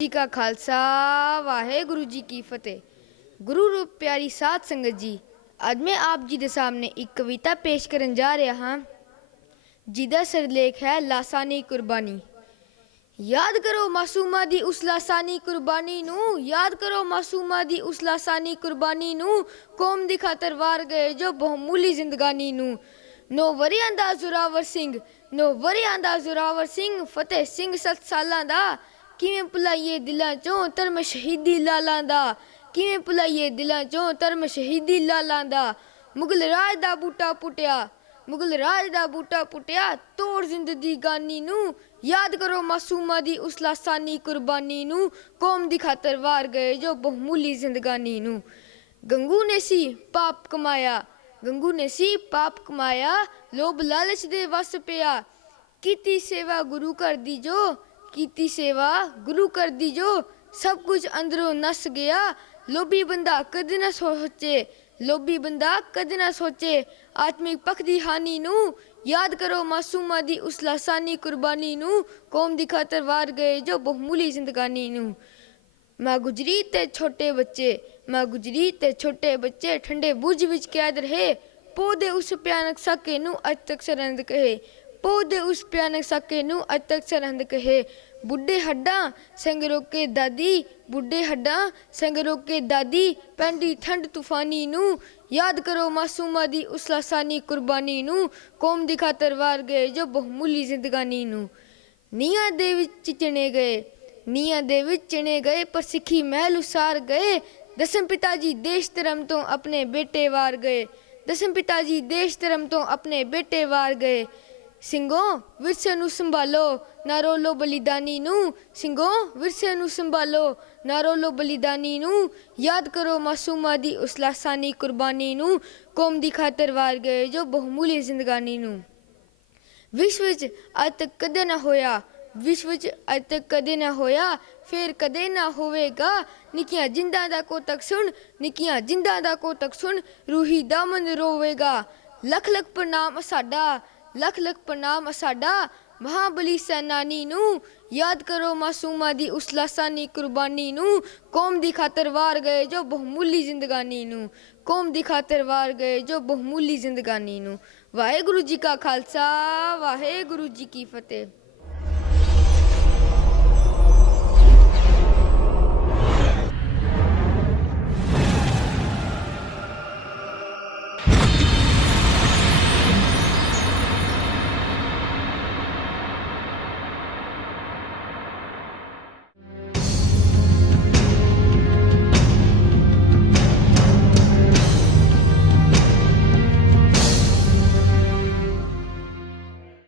ਜੀ ਕਾ ਖਾਲਸਾ, ਵਾਹਿਗੁਰੂ ਜੀ ਕੀ ਫਤਿਹ। ਗੁਰੂ ਰੂਪ ਪਿਆਰੀ ਸਾਧ ਸੰਗਤ ਜੀ, ਅੱਜ ਮੈਂ ਆਪ ਜੀ ਦੇ ਸਾਹਮਣੇ ਇੱਕ ਕਵਿਤਾ ਪੇਸ਼ ਕਰਨ ਜਾ ਰਿਹਾ ਹਾਂ, ਜਿਹਦਾ ਸਿਰਲੇਖ ਹੈ ਲਾਸਾਨੀ ਕੁਰਬਾਨੀ। ਯਾਦ ਕਰੋ ਮਾਸੂਮਾਂ ਦੀ ਉਸ ਲਾਸਾਨੀ ਕੁਰਬਾਨੀ ਨੂੰ, ਯਾਦ ਕਰੋ ਮਾਸੂਮਾ ਦੀ ਉਸ ਲਾਸਾਨੀ ਕੁਰਬਾਨੀ ਨੂੰ, ਕੌਮ ਦੀ ਖਾਤਰ ਵਾਰ ਗਏ ਜੋ ਬਹੁਮੂਲੀ ਜ਼ਿੰਦਗਾਨੀ ਨੂੰ। ਨੋ ਵਰਿਆਂ ਦਾ ਜ਼ੋਰਾਵਰ ਸਿੰਘ, ਨੋ ਵਰਿਆਂ ਦਾ ਜ਼ੋਰਾਵਰ ਸਿੰਘ, ਫਤਿਹ ਸਿੰਘ ਸੱਤ ਸਾਲਾਂ ਦਾ ਕਿਵੇਂ ਭੁਲਾਈਏ ਦਿਲਾਂ ਚੋਂ ਧਰਮ ਸ਼ਹੀਦੀ ਲਾਲਾਂ ਦਾ? ਕਿਵੇਂ ਭੁਲਾਈਏ ਦਿਲਾਂ ਚੋਂ ਧਰਮ ਸ਼ਹੀਦੀ ਲਾਲਾਂ ਦਾ? ਮੁਗਲ ਰਾਜ ਦਾ ਬੂਟਾ ਪੁੱਟਿਆ, ਮੁਗਲ ਰਾਜ ਦਾ ਬੂਟਾ ਪੁੱਟਿਆ, ਤੋੜ ਜ਼ਿੰਦਗੀ ਗਾਨੀ ਨੂੰ। ਯਾਦ ਕਰੋ ਮਾਸੂਮਾਂ ਦੀ ਉਸ ਲਾਸਾਨੀ ਕੁਰਬਾਨੀ ਨੂੰ। ਕੌਮ ਦੀ ਖਾਤਰ ਵਾਰ ਗਏ ਜੋ ਬਹੁਮੂਲੀ ਜ਼ਿੰਦਗਾਨੀ ਨੂੰ। ਗੰਗੂ ਨੇ ਸੀ ਪਾਪ ਕਮਾਇਆ, ਗੰਗੂ ਨੇ ਸੀ ਪਾਪ ਕਮਾਇਆ, ਲੋਭ ਲਾਲਚ ਦੇ ਵਸ ਪਿਆ। ਕੀਤੀ ਸੇਵਾ ਗੁਰੂ ਘਰ ਦੀ ਜੋ ਕੀਤੀ ਸੇਵਾ, ਗੁਰੂ ਘਰ ਦੀ ਜੋ ਸਭ ਕੁਝ ਅੰਦਰੋਂ ਨਸ ਗਿਆ, ਲੋਭੀ ਬੰਦਾ ਕਦੇ ਨਾ ਸੋਚੇ, ਲੋਭੀ ਬੰਦਾ ਕਦੇ ਨਾ ਸੋਚੇ। ਆਤਮਿਕ ਪੱਖ ਦੀ ਹਾਨੀ ਨੂੰ ਯਾਦ ਕਰੋ, ਮਾਸੂਮਾਂ ਦੀ ਉਸ ਲਾਸਾਨੀ ਕੁਰਬਾਨੀ ਨੂੰ ਕੌਮ ਦੀ ਖਾਤਰ ਵਾਰ ਗਏ ਜੋ ਬਹੁਮੂਲੀ ਜ਼ਿੰਦਗਾਨੀ ਨੂੰ। ਮਾਂ ਗੁਜਰੀ ਤੇ ਛੋਟੇ ਬੱਚੇ, ਮਾਂ ਗੁਜਰੀ ਤੇ ਛੋਟੇ ਬੱਚੇ ਠੰਡੇ ਬੁਝ ਵਿੱਚ ਕੈਦ ਰਹੇ ਪੌਦੇ ਉਸ ਭਿਆਨਕ ਸਾਕੇ ਨੂੰ ਅੱਜ ਤੱਕ ਸਰਹੰਦ ਕਹੇ। ਪੌਦੇ ਉਸ ਭਿਆਨਕ ਸਾਕੇ ਨੂੰ ਅੱਜ ਤੱਕ ਸਰਹੰਦ ਕਹੇ। ਬੁੱਢੇ ਹੱਡਾਂ ਸੰਗ ਰੋਕੇ ਦਾਦੀ, ਬੁੱਢੇ ਹੱਡਾਂ ਸੰਗ ਰੋਕੇ ਦਾਦੀ, ਪੈਂਦੀ ਠੰਡ ਤੂਫਾਨੀ ਨੂੰ। ਯਾਦ ਕਰੋ ਮਾਸੂਮਾਂ ਦੀ ਉਸ ਲਾਸਾਨੀ ਕੁਰਬਾਨੀ ਨੂੰ, ਕੌਮ ਦੀ ਖਾਤਰ ਵਾਰ ਗਏ ਜੋ ਬਹੁਮੂਲੀ ਜ਼ਿੰਦਗਾਨੀ ਨੂੰ। ਨੀਹਾਂ ਦੇ ਵਿੱਚ ਚਿਣੇ ਗਏ, ਨੀਹਾਂ ਦੇ ਵਿੱਚ ਚਿਣੇ ਗਏ, ਪਰ ਸਿੱਖੀ ਮਹਿਲ ਉਸਾਰ ਗਏ। ਦਸਮ ਪਿਤਾ ਜੀ ਦੇਸ਼ ਧਰਮ ਤੋਂ ਆਪਣੇ ਬੇਟੇ ਵਾਰ ਗਏ। ਦਸਮ ਪਿਤਾ ਜੀ ਦੇਸ਼ ਧਰਮ ਤੋਂ ਆਪਣੇ ਬੇਟੇ ਵਾਰ ਗਏ। ਸਿੰਘੋ, ਵਿਰਸੇ ਨੂੰ ਸੰਭਾਲੋ। ਨਾ ਰੋਲੋ ਬਲੀਦਾਨੀ ਨੂੰ, ਸਿੰਘੋ, ਵਿਰਸੇ ਨੂੰ ਸੰਭਾਲੋ। ਨਾ ਰੋਲੋ ਬਲੀਦਾਨੀ ਨੂੰ, ਯਾਦ ਕਰੋ ਮਾਸੂਮਾਂ ਦੀ ਉਸ ਲਾਸਾਨੀ ਕੁਰਬਾਨੀ ਨੂੰ, ਕੌਮ ਦੀ ਖਾਤਰ ਵਾਰ ਗਏ ਜੋ ਬਹੁਮੂਲੀ ਜ਼ਿੰਦਗਾਨੀ ਨੂੰ। ਵਿਸ਼ਵ ਵਿੱਚ ਅੱਜ ਤੱਕ ਕਦੇ ਨਾ ਹੋਇਆ, ਵਿਸ਼ਵ ਵਿੱਚ ਅੱਜ ਤੱਕ ਕਦੇ ਨਾ ਹੋਇਆ, ਫੇਰ ਕਦੇ ਨਾ ਹੋਵੇਗਾ। ਨਿੱਕੀਆਂ ਜਿੰਦਾਂ ਦਾ ਕੋਤਕ ਸੁਣ, ਨਿੱਕੀਆਂ ਜਿੰਦਾਂ ਦਾ ਕੋਤਕ ਸੁਣ, ਰੂਹੀ ਦਾਮਨ ਰੋਵੇਗਾ। ਲੱਖ ਲੱਖ ਪ੍ਰਣਾਮ ਸਾਡਾ। ਲੱਖ ਲੱਖ ਪ੍ਰਣਾਮ ਸਾਡਾ ਮਹਾਬਲੀ ਸੈਨਾਨੀ ਨੂੰ। ਯਾਦ ਕਰੋ ਮਾਸੂਮਾਂ ਦੀ ਉਸ ਲਾਸਾਨੀ ਕੁਰਬਾਨੀ ਨੂੰ। ਕੌਮ ਦੀ ਖਾਤਰ ਵਾਰ ਗਏ ਜੋ ਬਹੁਮੁੱਲੀ ਜ਼ਿੰਦਗਾਨੀ ਨੂੰ। ਕੌਮ ਦੀ ਖਾਤਰ ਵਾਰ ਗਏ ਜੋ ਬਹੁਮੁੱਲੀ ਜ਼ਿੰਦਗਾਨੀ ਨੂੰ। ਵਾਹਿਗੁਰੂ ਜੀ ਕਾ ਖਾਲਸਾ, ਵਾਹਿਗੁਰੂ ਜੀ ਕੀ ਫਤਿਹ।